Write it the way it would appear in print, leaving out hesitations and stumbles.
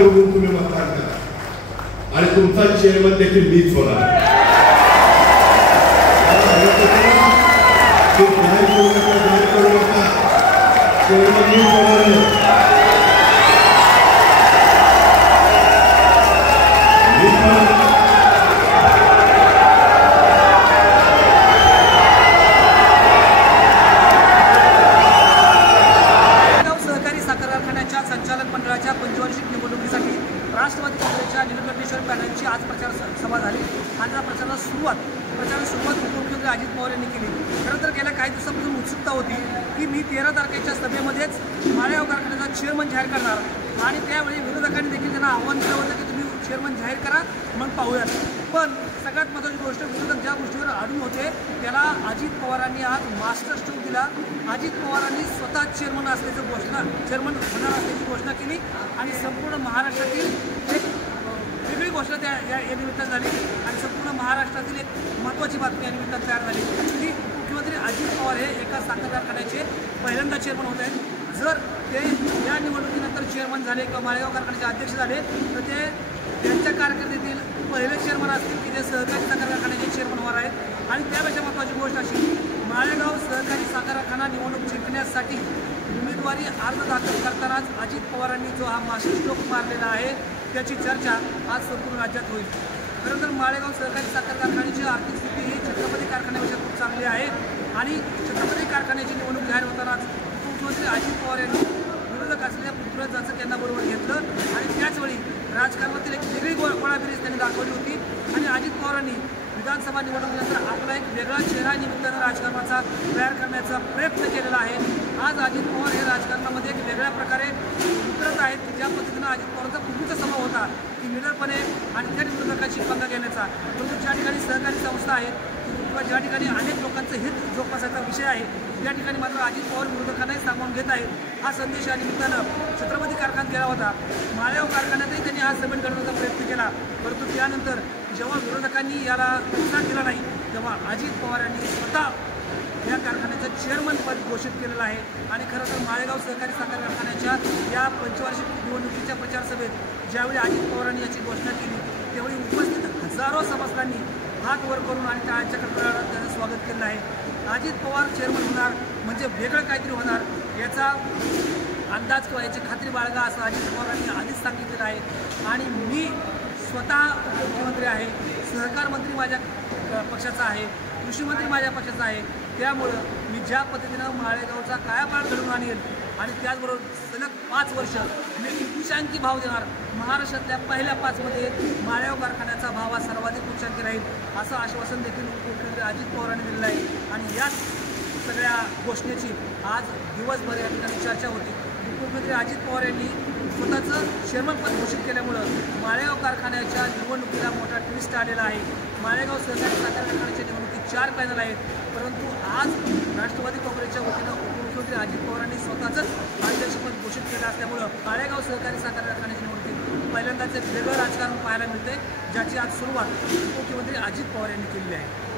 बघून तुम्ही मतदान करा आणि तुमचा चेअरमन देखील मीच होणार. संचालक मंडळाच्या पंचवार्षिक निवडणुकीसाठी राष्ट्रवादी काँग्रेसच्या निलकंठेश्वर पॅनलची आज प्रचार सभा झाली आणि या प्रचाराला सुरुवात उपमुख्यमंत्री अजित पवार यांनी केली. खरं तर गेल्या काही दिवसापासून उत्सुकता होती की मी 13 तारखेच्या सभेमध्येच माळेगाव कारखान्याचा चेअरमन जाहीर करणार आणि त्यावेळी विरोधकांनी देखील त्यांना आव्हान दिलं होतं की तुम्ही चेअरमन जाहीर करा मग पाहूयात. पण सगळ्यात महत्त्वाची गोष्ट विरोधक ज्या गोष्टीवर अडून होते त्याला अजित पवारांनी आज मास्टर स्ट्रोक दिला. अजित पवारांनी स्वतः चेअरमन चेअरमन होणार असल्याची घोषणा केली आणि संपूर्ण महाराष्ट्रातील एक वेगळी घोषणा या निमित्तानं झाली आणि संपूर्ण महाराष्ट्रातील एक महत्त्वाची बातमी या निमित्तानं तयार झाली की मुख्यमंत्री अजित पवार हे एका साखर कारखान्याचे पहिल्यांदा चेअरमन होत आहेत. जर ते या निवडणुकीनंतर चेअरमन झाले किंवा माळेगाव कारखान्याचे अध्यक्ष झाले तर ते त्यांच्या कारकिर्दीतील पहिले चेअरमन असतील की जे सहकारी साखर कारखान्याचे चेअरमन होणार आहेत. आणि त्यापेक्षा महत्त्वाची गोष्ट अशी माळेगाव सहकारी साखर कारखाना निवडणूक जिंकण्यासाठी उमेदवारी अर्ज दाखल करतानाच अजित पवारांनी जो हा मास्टर स्ट्रोक मारलेला आहे त्याची चर्चा आज संपूर्ण राज्यात होईल. खरं तर माळेगाव सहकारी साखर कारखान्याची आर्थिक स्थिती ही छत्रपती कारखान्यापेक्षा खूप चांगली आहे आणि छत्रपती कारखान्याची निवडणूक जाहीर होतानाच उपमुख्यमंत्री अजित पवार यांनी विरोधक असलेल्या पृथ्वीराज जाचक यांना बरोबर घेतलं आणि त्याचवेळी राजकारणातील एक वेगळी गोळाबेरीज त्यांनी दाखवली होती आणि अजित पवारांनी विधानसभा निवडणुकीनंतर आपला एक वेगळा चेहरा निमित्तानं राजकारणाचा तयार करण्याचा प्रयत्न केलेला आहे. आज अजित पवार हे राजकारणामध्ये एक वेगळ्या प्रकारे उतरत आहेत की ज्या पद्धतीनं अजित पवारांचा पूर्वीचा स्वभाव होता की निडरपणे आणि त्या विरोधकाची पंगा घेण्याचा. परंतु ज्या ठिकाणी सहकारी संस्था आहेत किंवा ज्या ठिकाणी अनेक लोकांचं हित जोपासायचा विषय आहे त्या ठिकाणी मात्र अजित पवार विरोधकांनाही सामावून घेत आहेत. हा संदेश या निमित्तानं छत्रपती कारखान्यात गेला होता. माळेगाव कारखान्यातही त्यांनी हा समेट करण्याचा प्रयत्न केला परंतु त्यानंतर जेव्हा विरोधकांनी याला प्रतिसाद दिला नाही तेव्हा अजित पवार यांनी स्वतः या कारखान्याचं चेअरमन पद घोषित केलेलं आहे. आणि खरं तर माळेगाव सहकारी साखर कारखान्याच्या या पंचवार्षिक निवडणुकीच्या प्रचार सभेत ज्यावेळी अजित पवारांनी याची घोषणा केली त्यावेळी उपस्थित हजारो सभासदांनी हात वर करून आणि टाळ्यांच्या कडकडाटात त्याचं स्वागत केलं आहे. अजित पवार चेअरमन होणार म्हणजे वेगळं काहीतरी होणार याचा अंदाज किंवा याची खात्री बाळगा असं अजित पवारांनी आधीच सांगितलेलं आहे. आणि मी स्वतः उपमुख्यमंत्री आहे, सहकार मंत्री माझ्या पक्षाचा आहे, कृषी मंत्री माझ्या पक्षाचा आहे. त्यामुळं मी ज्या पद्धतीनं माळेगावचा कायापालट घडवून आणेल आणि त्याचबरोबर सलग 5 वर्ष मी उच्चांकी भाव देणार. महाराष्ट्रातल्या पहिल्या 5 मध्ये माळेगाव कारखान्याचा भाव हा सर्वाधिक उच्चांकी राहील असं आश्वासन देखील उपमुख्यमंत्री अजित पवारांनी दिलेलं आहे. आणि याच सगळ्या घोषणेची आज दिवसभर या ठिकाणी चर्चा होती. उपमुख्यमंत्री अजित पवार यांनी स्वतःचं चेअरमनपद घोषित केल्यामुळं माळेगाव कारखान्याच्या निवडणुकीला मोठा ट्विस्ट आलेला आहे. माळेगाव सहकारी साखर कारखान्याच्या निवडणुकीत 4 पॅनल आहेत परंतु आज राष्ट्रवादी काँग्रेसच्या वतीनं उपमुख्यमंत्री अजित पवारांनी स्वतःचंच अध्यक्षपद घोषित केलं असल्यामुळं माळेगाव सहकारी साखर कारखान्याच्या निवडणुकीत पहिल्यांदाच एक वेगळं राजकारण पाहायला मिळते ज्याची आज सुरुवात उपमुख्यमंत्री अजित पवार यांनी केलेली आहे.